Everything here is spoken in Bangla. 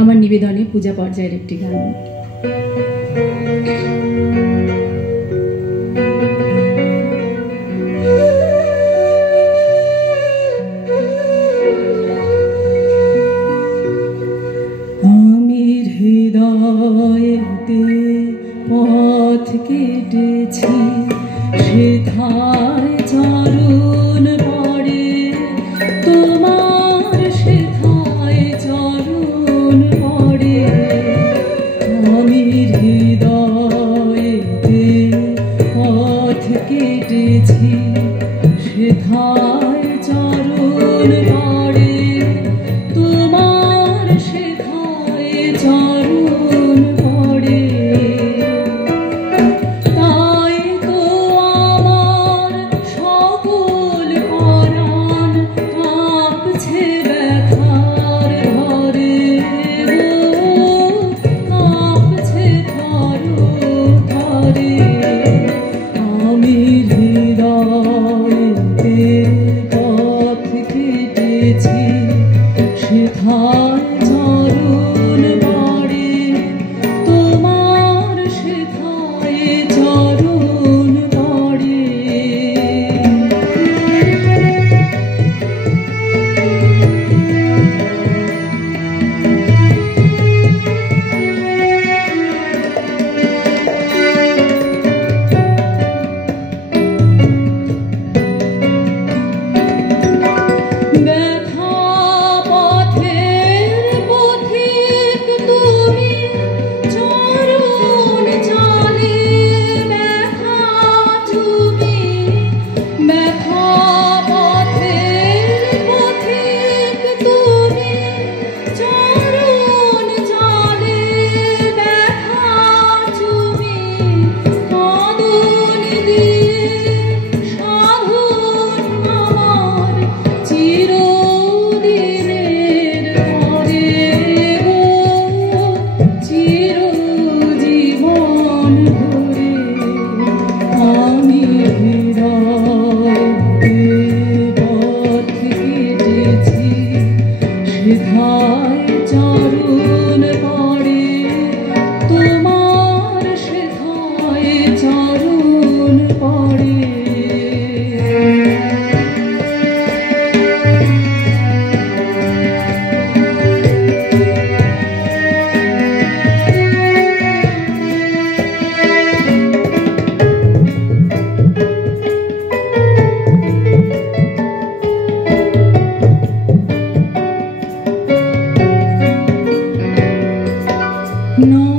আমার নিবেদনে পূজা পর্যায়ের একটি গান। আমি হৃদয়েতে পথ কেটেছি, সেথায় চরণ পড়ে তোমার, সেথায় চরণ পড়ে। আমি হৃদয়েতে পথ কেটেছি, সেথায় চরণ পড়ে তোমার, সেথায় চরণ পড়ে। তাই তো আমার সকল পরাণ কাঁপছে ব্যথার ঘরে গো, কাঁপছে থর থরে। আমি হৃদয়েতে পথ কেটেছি, সেথায় চরণ পড়ে তোমার, সেথায় চরণ পড়ে। ব্যথা পথের পথিক তুমি, চরণ চালে ব্যথা তুমি। ব্যথা পথের পথিক তুমি, চরণ চালে ব্যথা তুমি। কাঁদন দিয়ে সাধন আমার চিরদিনের করে গো, চিরজীবন ধরে। আমি হৃদয়েতে পথ কেটেছি, সেথায় চরণ পড়ে তোমার, সেথায় চরণ পড়ে। No